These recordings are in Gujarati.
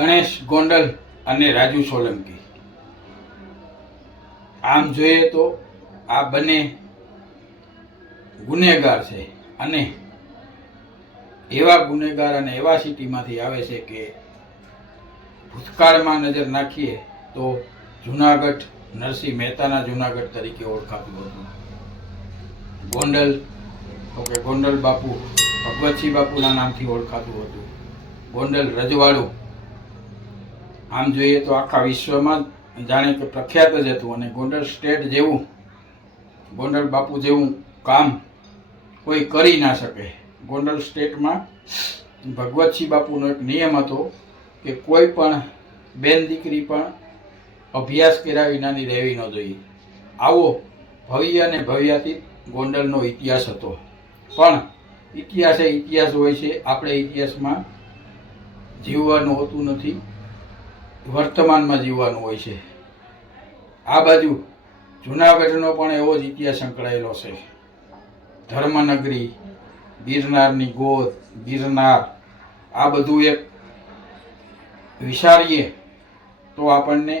ગણેશ ગોંડલ અને રાજુ સોલંકી. આમ જોઈએ તો આ બંને ગુનેગાર છે અને એવા ગુનેગાર અને એવા સિટીમાંથી આવે છે કે ભૂતકાળમાં નજર નાખીએ તો જુનાગઢ નરસિંહ મહેતાના જુનાગઢ તરીકે ઓળખાતું હતું. ગોંડલ તો કે ગોંડલ બાપુ ભગવતસિંહ બાપુના નામથી ઓળખાતું હતું. ગોંડલ રજવાડું આમ જોઈએ તો આખા વિશ્વમાં જાણે કે પ્રખ્યાત જ હતું અને ગોંડલ સ્ટેટ જેવું ગોંડલ બાપુ જેવું કામ કોઈ કરી ના શકે. ગોંડલ સ્ટેટમાં ભગવતસિંહ બાપુનો એક નિયમ હતો કે કોઈ પણ બેન દીકરી પણ અભ્યાસ કર્યા વિનાની રહેવી ન જોઈએ. આવો ભવ્ય અને ભવ્યાતીત ગોંડલનો ઇતિહાસ હતો. પણ ઇતિહાસ એ ઇતિહાસ હોય છે. આપણે ઇતિહાસમાં જીવવાનું હોતું નથી, વર્તમાનમાં જીવવાનું હોય છે. આ બાજુ જુનાગઢનો પણ એવો જ ઇતિહાસ સંકળાયેલો છે. ધર્મનગરી, ગિરનારની ગોદ, ગિરનાર, આ બધું એક વિચારીએ તો આપણને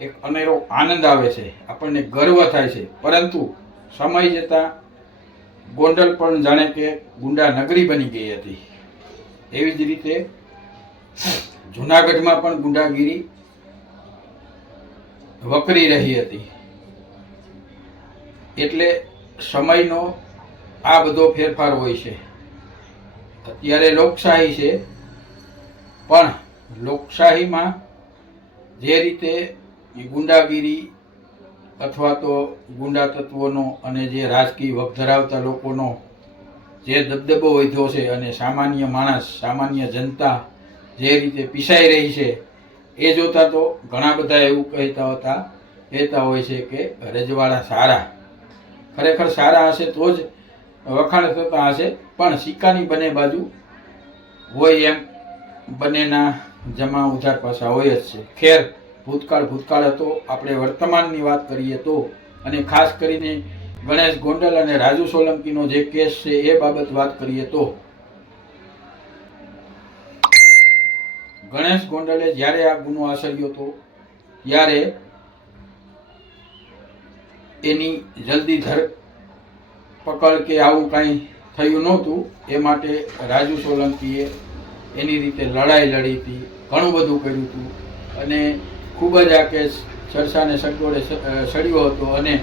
એક અનેરો આનંદ આવે છે, આપણને ગર્વ થાય છે. પરંતુ સમય જતાં ગોંડલ પણ જાણે કે ગુંડા નગરી બની ગઈ હતી. એવી જ રીતે જુનાગઢમાં પણ ગુંડાગીરી વકરી રહી હતી. એટલે સમયનો આ બધો ફેરફાર હોય છે. અત્યારે લોકશાહી છે, પણ લોકશાહીમાં જે રીતે ગુંડાગીરી અથવા તો ગુંડા તત્વોનો અને જે રાજકીય વખ ધરાવતા લોકોનો જે દબદબો વધ્યો છે અને સામાન્ય માણસ, સામાન્ય જનતા જે રીતે પીસાઈ રહી છે, એ જોતા તો ઘણા બધા એવું કહેતા હોય છે કે રજવાડા સારા. ખરેખર સારા હશે તો જ વખાણ થતા હશે, પણ સિક્કાની બંને બાજુ હોય એમ બંનેના જમા ઉધાર પાસા હોય જ છે. ખેર, ભૂતકાળ હતો. આપણે વર્તમાનની વાત કરીએ તો, અને ખાસ કરીને ગણેશ ગોંડલ અને રાજુ સોલંકીનો જે કેસ છે એ બાબત વાત કરીએ તો, ગણેશ ગોંડલે જ્યારે આ ગુનો આચર્યો હતો ત્યારે એની જલ્દી ધરપકડ કે આવું કાંઈ થયું નહોતું. એ માટે રાજુ સોલંકીએ એની રીતે લડાઈ લડી હતી, ઘણું બધું કર્યું હતું અને ખૂબ જ આ કેસ ચર્ચાને સગવડે સડ્યો હતો. અને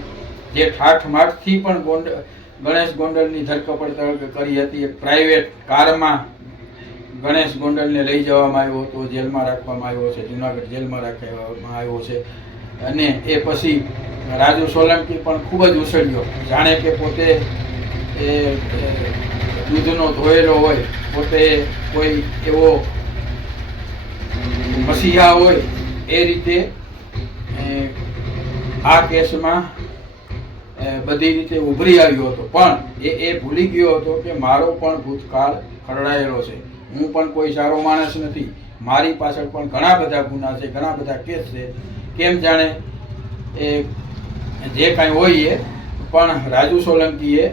જે ઠાઠમાઠથી પણ ગણેશ ગોંડલની ધરપકડ કરી હતી. એક પ્રાઇવેટ કારમાં ગણેશ ગોંડલને લઈ જવામાં આવ્યો હતો, જેલમાં રાખવામાં આવ્યો છે, જુનાગઢ જેલમાં રાખવામાં આવ્યો છે. અને એ પછી રાજુ સોલંકી પણ ખૂબ જ ઉછળ્યો, જાણે કે પોતે એ દૂધનો ધોયેલો હોય, પોતે કોઈ એવો મસીહા હોય, એ રીતે આ કેસમાં બધી રીતે ઉભરી આવ્યો હતો. પણ એ ભૂલી ગયો હતો કે મારો પણ ભૂતકાળ ખરડાયેલો છે. હું પણ કોઈ સારો માણસ નથી. મારી પાછળ પણ ઘણા બધા ગુના છે, ઘણા બધા કેસ છે. કેમ જાણે એ જે કાંઈ હોય એ. પણ રાજુ સોલંકીએ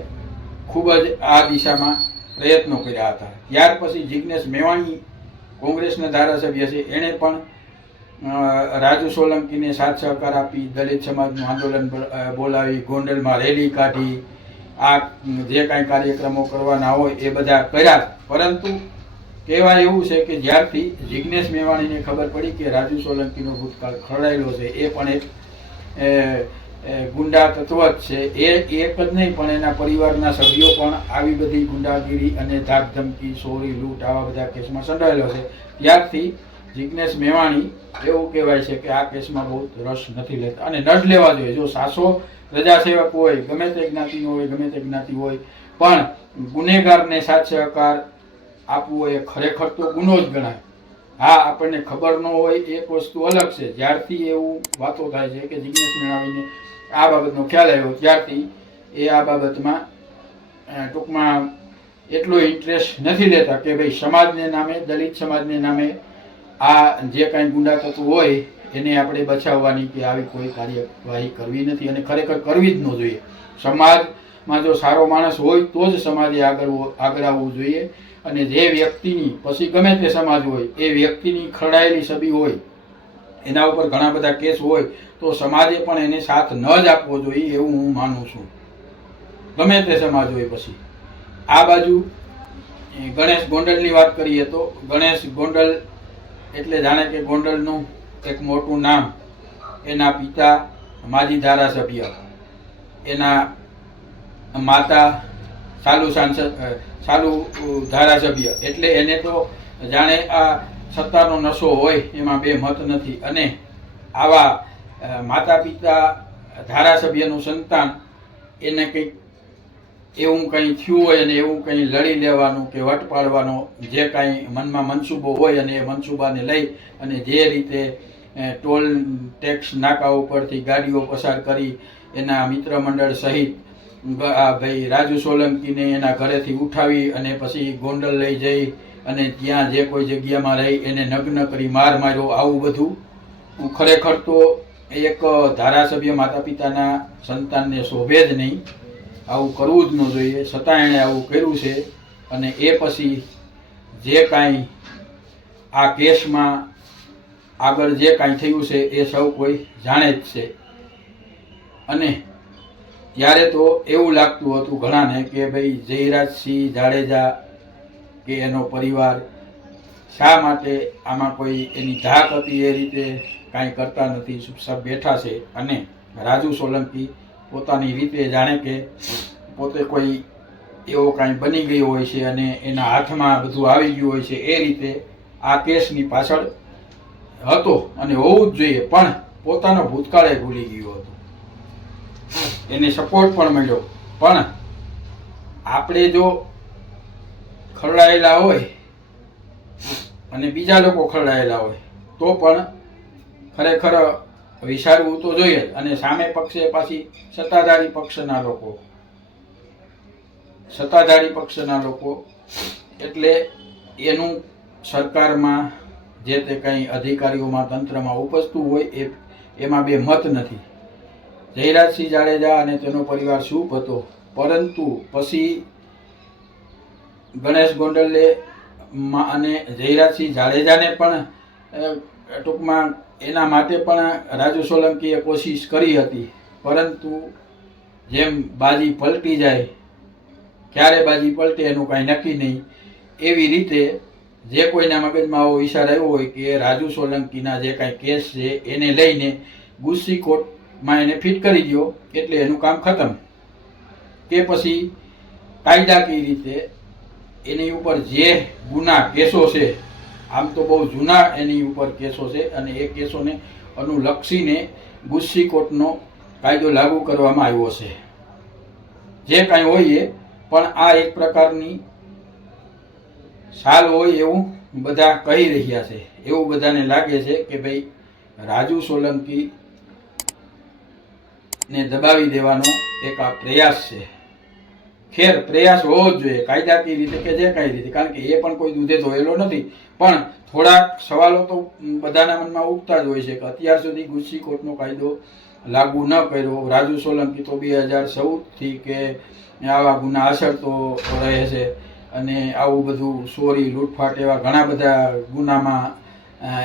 ખૂબ જ આ દિશામાં પ્રયત્નો કર્યા હતા. ત્યાર પછી જિગ્નેશ મેવાણી કોંગ્રેસના ધારાસભ્ય છે, એણે પણ રાજુ સોલંકીને સાથ સહકાર આપી, દલિત સમાજનું આંદોલન બોલાવી, ગોંડલમાં રેલી કાઢી, આ જે કાંઈ કાર્યક્રમો કરવાના હોય એ બધા કર્યા. પરંતુ કહેવાય એવું છે કે જ્યારથી જિગ્નેશ મેવાણીને ખબર પડી કે રાજુ સોલંકીનો ભૂતકાળ ખરડાયેલો છે, એ પણ એક ગુંડા તત્વ જ છે, એ એક જ નહીં પણ એના પરિવારના સભ્યો પણ આવી બધી ગુંડાગીરી અને ધાક ધમકી, ચોરી, લૂંટ આવા બધા કેસમાં સંડોવાયેલો છે. ત્યારથી જિગ્નેશ મેવાણી એવું કહેવાય છે કે આ કેસમાં બહુ રસ નથી લેતા અને ન જ લેવા જોઈએ. જો સાસો પ્રજાસેવક હોય, ગમે તે જ્ઞાતિનો હોય, ગમે તે જ્ઞાતિ હોય, પણ ગુનેગારને સાથ સહકાર આપવું એ ખરેખર તો ગુનો જ ગણાય. હા, આપણને ખબર ન હોય એક વસ્તુ અલગ છે. જ્યારથી એવું વાતો થાય છે કે જિગ્નેશ મેવાણીને આ બાબતનો ખ્યાલ આવ્યો, ત્યારથી એ આ બાબતમાં ટૂંકમાં એટલો ઇન્ટરેસ્ટ નથી લેતા કે ભાઈ સમાજને નામે, દલિત સમાજને નામે આ જે કાંઈ ગુંડા તત્વ હોય એને આપણે બચાવવાની કે આવી કોઈ કાર્યવાહી કરવી નથી અને ખરેખર કરવી જ ન જોઈએ. સમાજમાં સમાજમાં જો સારો માણસ હોય તો જ સમાજે આગળ આવવું જોઈએ. અને જે વ્યક્તિની પછી ગમે તે સમાજ હોય એ વ્યક્તિની ખરડાયેલી છબી હોય, એના ઉપર ઘણા બધા કેસ હોય, તો સમાજે પણ એને સાથ ન જ આપવો જોઈએ એવું હું માનું છું, ગમે તે સમાજ હોય. પછી આ બાજુ ગણેશ ગોંડલની વાત કરીએ તો ગણેશ ગોંડલ એટલે જાણે કે ગોંડલનું એક મોટું નામ. એના પિતા માજી ધારાસભ્ય, એના માતા સાલુ ધારાસભ્ય, એટલે એને તો જાણે આ સત્તાનો નશો હોય એમાં બે મત નથી. અને આવા માતા પિતા ધારાસભ્યનું સંતાન એને કંઈક એવું કંઈ થયું હોય અને એવું કંઈ લડી લેવાનું કે વટ પાડવાનો જે કાંઈ મનમાં મનસૂબો હોય અને એ મનસૂબાને લઈ અને જે રીતે ટોલ ટેક્સ નાકા ઉપરથી ગાડીઓ પસાર કરી એના મિત્ર મંડળ સહિત ભાઈ રાજુ સોલંકીને એના ઘરેથી ઉઠાવી અને પછી ગોંડલ લઈ જઈ અને ત્યાં જે કોઈ જગ્યામાં રહી એને નગ્ન કરી માર માર્યો, આવું બધું ખરેખર તો એક ધારાસભ્ય માતા પિતાના સંતાનને શોભે જ નહીં. આવું કરવું જ ન જોઈએ, છતાં એણે આવું કર્યું છે. અને એ પછી જે કાંઈ આ કેસમાં આગળ જે કાંઈ થયું છે એ સૌ કોઈ જાણે જ છે. અને ત્યારે તો એવું લાગતું હતું ઘણાને કે ભાઈ જયરાજસિંહ જાડેજા કે એનો પરિવાર શા માટે આમાં કોઈ એની ધાક હતી એ રીતે કાંઈ કરતા નથી, ચૂપચાપ બેઠા છે. અને રાજુ સોલંકી પોતાની રીતે જાણે કે પોતે કોઈ એવો કાંઈ બની ગયો હોય છે અને એના હાથમાં બધું આવી ગયું હોય છે, એ રીતે આ કેસની પાછળ હતો અને હોવું જ જોઈએ. પણ પોતાનો ભૂતકાળ ભૂલી ગયો હતો, એને સપોર્ટ પણ મળ્યો. પણ આપણે જો ખરડાયેલા હોય અને બીજા લોકો ખરડાયેલા હોય તો પણ ખરેખર વિચારવું તો જોઈએ. અને સામે પક્ષે પાછી સત્તાધારી પક્ષના લોકો એટલે એનું સરકારમાં જે તે કંઈ અધિકારીઓમાં તંત્રમાં ઉપજતું હોય એમાં બે મત નથી. જયરાજસિંહ જાડેજા અને તેનો પરિવાર શુભ હતો, પરંતુ પછી ગણેશ ગોંડલે અને જયરાજસિંહ જાડેજાને પણ ટૂંકમાં એના માટે પણ રાજુ સોલંકીએ કોશિશ કરી હતી. પરંતુ જેમ બાજી પલટી જાય, ક્યારે બાજી પલટે એનું કાંઈ નક્કી નહીં, એવી રીતે જે કોઈના મગજમાં આવો વિચાર આવ્યો હોય કે રાજુ સોલંકીના જે કાંઈ કેસ છે એને લઈને ગુસ્સી કોર્ટમાં એને ફિટ કરી દો એટલે એનું કામ ખતમ. કે પછી કાયદાકીય રીતે એની ઉપર જે કેસો છે, આમ તો બહુ જૂના એની ઉપર કેસો છે અને એ કેસોને અનુલક્ષીને ગુસ્સી કોર્ટનો કાયદો લાગુ કરવામાં આવ્યો છે. જે કાંઈ હોય એ પણ આ એક પ્રકારની સાલ હોય એવું બધા કહી રહ્યા છે. એવું બધાને લાગે છે કે ભાઈ રાજુ સોલંકી ને દબાવી દેવાનો એક આ પ્રયાસ છે. ખેર, પ્રયાસ હોવો જ જોઈએ કાયદાકીય રીતે કે જે કાંઈ રીતે, કારણ કે એ પણ કોઈ દૂધે ધોયેલો નથી. પણ થોડાક સવાલો તો બધાના મનમાં ઉઠતા જ હોય છે કે અત્યાર સુધી ગુસ્સી કોર્ટનો કાયદો લાગુ ન કર્યો. રાજુ સોલંકી તો 2014થી કે આવા ગુના આચરતો રહે છે અને આવું બધું ચોરી લૂંટફાટ એવા ઘણા બધા ગુનામાં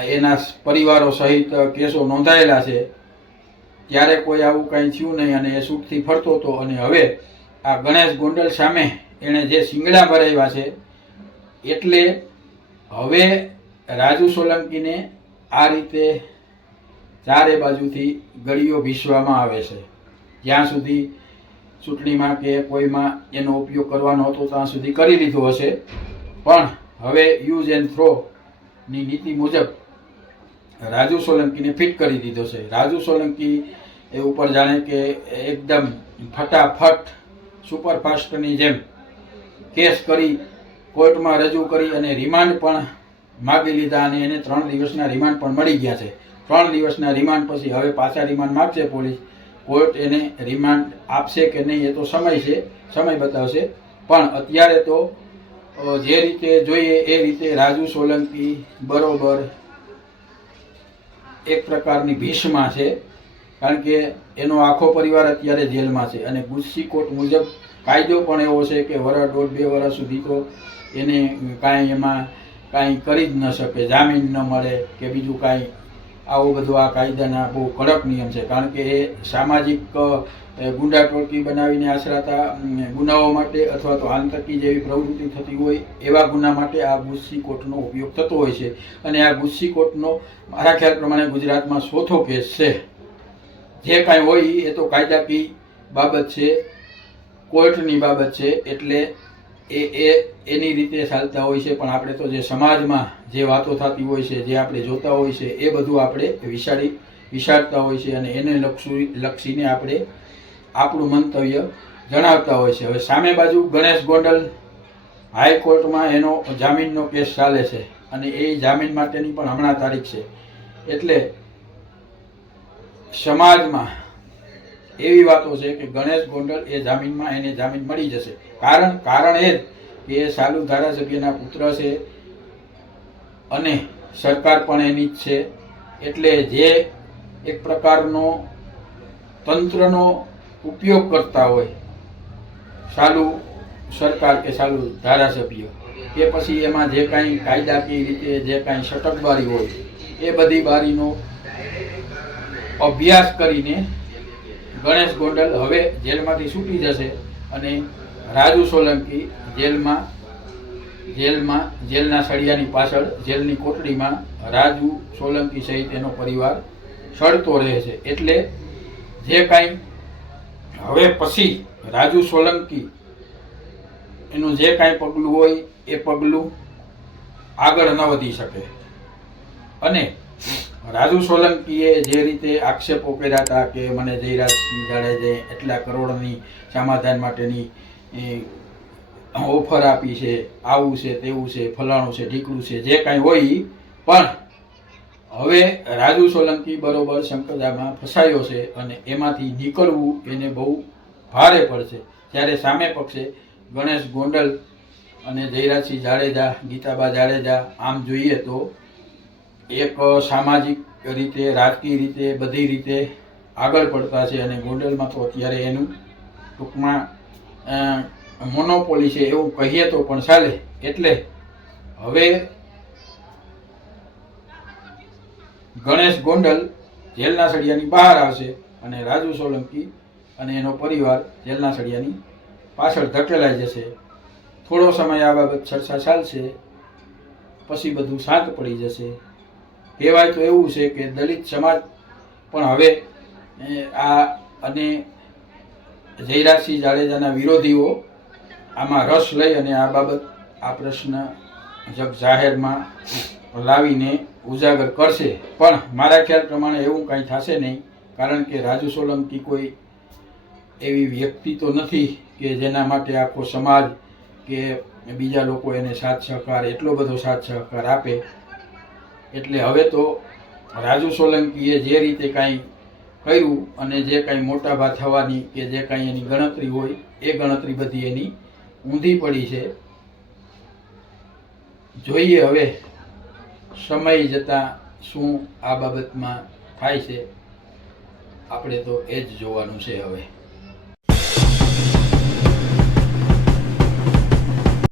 એના પરિવારો સહિત કેસો નોંધાયેલા છે. ત્યારે કોઈ આવું કાંઈ થયું નહીં અને એ છૂટથી ફરતો હતો. અને હવે આ ગણેશ ગોંડલ સામે એણે જે શિંગડા ભરાવ્યા છે એટલે હવે રાજુ સોલંકીને આ રીતે ચારે બાજુથી ગળીઓ ભીસવામાં આવે છે. જ્યાં સુધી ચૂંટણીમાં કે કોઈમાં એનો ઉપયોગ કરવાનો હતો ત્યાં સુધી કરી લીધો હશે, પણ હવે યુઝ એન્ડ થ્રો ની નીતિ મુજબ રાજુ સોલંકીને ફિટ કરી દીધો છે. રાજુ સોલંકી એ ઉપર જાણે કે એકદમ ફટાફટ સુપરફાસ્ટની જેમ કેસ કરી કોર્ટમાં રજૂ કરી અને રિમાન્ડ પણ માગી લીધા અને એને 3 દિવસના રિમાન્ડ પણ મળી ગયા છે. 3 દિવસના રિમાન્ડ પછી હવે પાછા રિમાન્ડ માગશે પોલીસ. કોર્ટ એને રિમાન્ડ આપશે કે નહીં એ તો સમય છે, સમય બતાવશે. પણ અત્યારે તો જે રીતે જોઈએ એ રીતે રાજુ સોલંકી બરોબર એક પ્રકારની ભીષમાં છે, કારણ કે એનો આખો પરિવાર અત્યારે જેલમાં છે અને ગુસ્સી કોર્ટ મુજબ કાયદો પણ એવો છે કે વર્ષ 1.5-2 વર્ષ સુધી તો એને કાંઈ એમાં કાંઈ કરી જ ન શકે, જામીન ન મળે કે બીજું કાંઈ. આવું બધું આ કાયદાના બહુ કડક નિયમ છે, કારણ કે એ સામાજિક ગુંડા ટોળકી બનાવીને આશરાતા ગુનાઓ માટે અથવા તો આતંકી જેવી પ્રવૃત્તિ થતી હોય એવા ગુના માટે આ ગુસ્સી કોર્ટનો ઉપયોગ થતો હોય છે. અને આ ગુસ્સી કોર્ટનો મારા ખ્યાલ પ્રમાણે ગુજરાતમાં 4થો કેસ છે. જે કાંઈ હોય એ તો કાયદાકીય બાબત છે, કોર્ટની બાબત છે, એટલે એની રીતે ચાલતા હોય છે. પણ આપણે તો જે સમાજમાં જે વાતો થતી હોય છે, જે આપણે જોતા હોય છે, એ બધું આપણે વિચારતા હોય છે અને એને લક્ષીને આપણે આપણું મંતવ્ય જણાવતા હોય છે. હવે સામે બાજુ ગણેશ ગોંડલ હાઈકોર્ટમાં એનો જામીનનો કેસ ચાલે છે અને એ જામીન માટેની પણ હમણાં તારીખ છે. એટલે સમાજમાં એવી વાતો છે કે ગણેશ ગોંડલ એ જામીનમાં એને જામીન મળી જશે. કારણ એ કે સાલુ ધારાસભ્યના પુત્ર છે અને સરકાર પણ એની જ છે. એટલે જે એક પ્રકારનો તંત્રનો ઉપયોગ કરતા હોય સાલુ સરકાર કે સાલુ ધારાસભ્ય, કે પછી એમાં જે કાંઈ કાયદાકીય રીતે જે કાંઈ સટકબારી હોય એ બધી બારીનો અભ્યાસ કરીને ગણેશ ગોંડલ હવે જેલમાંથી છૂટી જશે અને રાજુ સોલંકી જેલના સળિયાની પાછળ જેલની કોટડીમાં રાજુ સોલંકી સહિત એનો પરિવાર સળતો રહે છે. એટલે જે કાંઈ હવે પછી રાજુ સોલંકી એનું જે કાંઈ પગલું હોય એ પગલું આગળ ન વધી શકે. અને રાજુ સોલંકીએ જે રીતે આક્ષેપો કર્યા હતા કે મને જયરાજસિંહ જાડેજાએ એટલા કરોડની સમાધાન માટેની ઓફર આપી છે, આવું છે, તેવું છે, ફલાણું છે, ઢીકડું છે, જે કાંઈ હોય. પણ હવે રાજુ સોલંકી બરોબર સંકદામાં ફસાયો છે અને એમાંથી નીકળવું એને બહુ ભારે પડશે. જ્યારે સામે પક્ષે ગણેશ ગોંડલ અને જયરાજસિંહ જાડેજા, ગીતાબા જાડેજા આમ જોઈએ તો એક સામાજિક રીતે, રાજકીય રીતે, બધી રીતે આગળ પડતા છે. અને ગોંડલમાં તો અત્યારે એનું ટૂંકમાં મોનોપોલી છે એવું કહીએ તો પણ ચાલે. એટલે હવે ગણેશ ગોંડલ જેલના સળિયાની બહાર આવશે અને રાજુ સોલંકી અને એનો પરિવાર જેલના સળિયાની પાછળ ધકેલાઈ જશે. થોડો સમય આ બાબત ચર્ચા ચાલશે, પછી બધું શાંત પડી જશે. કહેવાય તો એવું છે કે દલિત સમાજ પણ હવે આ અને જયરાજસિંહ જાડેજાના વિરોધીઓ આમાં રસ લઈ અને આ બાબત, આ પ્રશ્ન જગ જાહેરમાં લાવીને ઉજાગર કરશે. પણ મારા ખ્યાલ પ્રમાણે એવું કાંઈ થશે નહીં, કારણ કે રાજુ સોલંકી કોઈ એવી વ્યક્તિ તો નથી કે જેના માટે આખો સમાજ કે બીજા લોકો એને સાથ સહકાર, એટલો બધો સાથ સહકાર આપે. એટલે હવે તો રાજુ સોલંકીએ જે રીતે કાંઈ કર્યું અને જે કાંઈ મોટાભા થવાની કે જે કાંઈ એની ગણતરી હોય એ ગણતરી બધી એની ઊંધી પડી છે. જોઈએ હવે સમય જતાં શું આ બાબતમાં થાય છે, આપણે તો એ જ જોવાનું છે હવે.